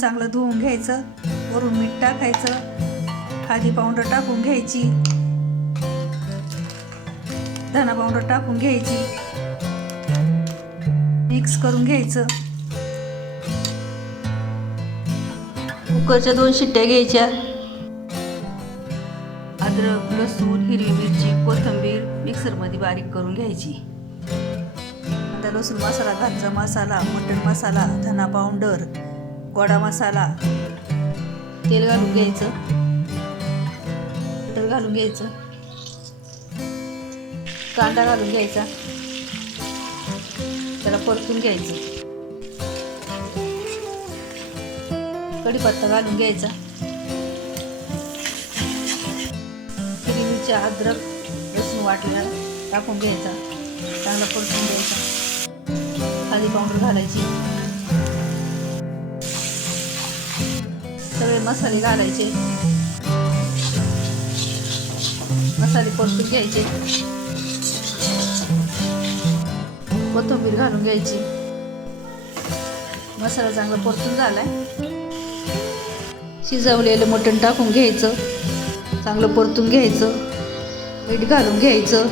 चांगलं धुवून घ्यायचं, वरून मीठ टाकायचं, हळदी पावडर टाकून घ्यायची, धना पावडर टाकून घ्यायची, मिक्स करून घ्यायचं. कुकरच्या 2 शिट्ट्या घ्यायच्या. अद्रक, लसूण, हिरवी मिरची, कोथिंबीर मिक्सरमध्ये बारीक करून घ्यायची. आता लसूण मसाला, घरचा मसाला, मटण मसाला, धना पावडर, गोडा मसाला, तेल घालून घ्यायचं, बटर घालून घ्यायचं, कांदा घालून घ्यायचा, त्याला परतून घ्यायचं. कढीपत्ता घालून घ्यायचा, हिरवी मिरची, अद्रक, लसूण वाटलेला टाकून घ्यायचा, चांगला परतून घ्यायचा. हळदी पावडर घालायची, सगळे मसाले घालायचे, मसाले परतून घ्यायचे. कोथिंबीर घालून घ्यायची. मसाला चांगला परतून झालाय. शिजवलेलं मटण टाकून घ्यायचं, चांगलं परतून घ्यायचं, मीठ घालून घ्यायचं.